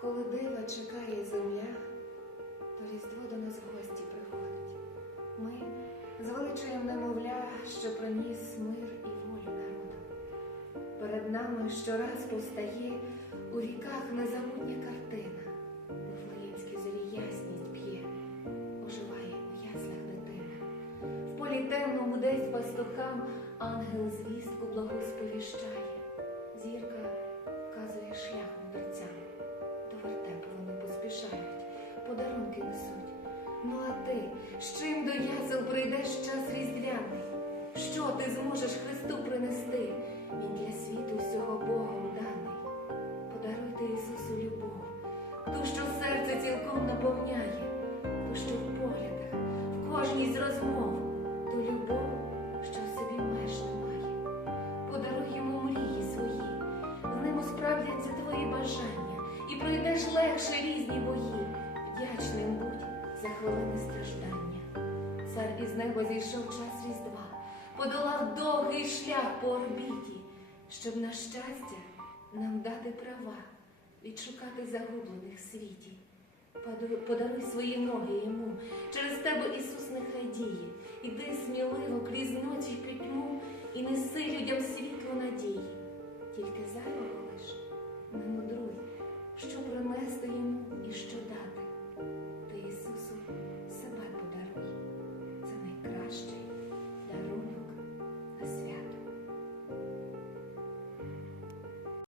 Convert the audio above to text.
Коли дива чекає земля, то різдво до нас в гості приходить. Ми звеличуємо немовля, що приніс мир і волю народу. Перед нами щораз постає у ріках незабутня картина. Вифлеємські зорі ясність п'є, оживає у яслах дитина. В полі темному десь пастухам ангел звістку благу сповіщає. Зірка вказує шлях поспішають, подарунки несуть. Ну а ти, з чим до ясел прийдеш час різдвяний? Що ти зможеш Христу принести? Він для світу всього Богом даний. Подаруйте Ісусу любов, ту, що серце цілком наповняє, ту, що в поглядах, в кожній з розмов, ту любов, що в собі меж немає. Подаруй йому мрії свої, з ним справдяться твої бажання, легше різні бої. Вдячним будь за хвилини страждання. Цар із неба зійшов час різдва, подолав довгий шлях по орбіті, щоб на щастя нам дати права відшукати загублених в світі. Подаруй, свої ноги йому, через тебе Ісус нехай діє. Іди сміливо крізь ночі пітьму і неси людям світло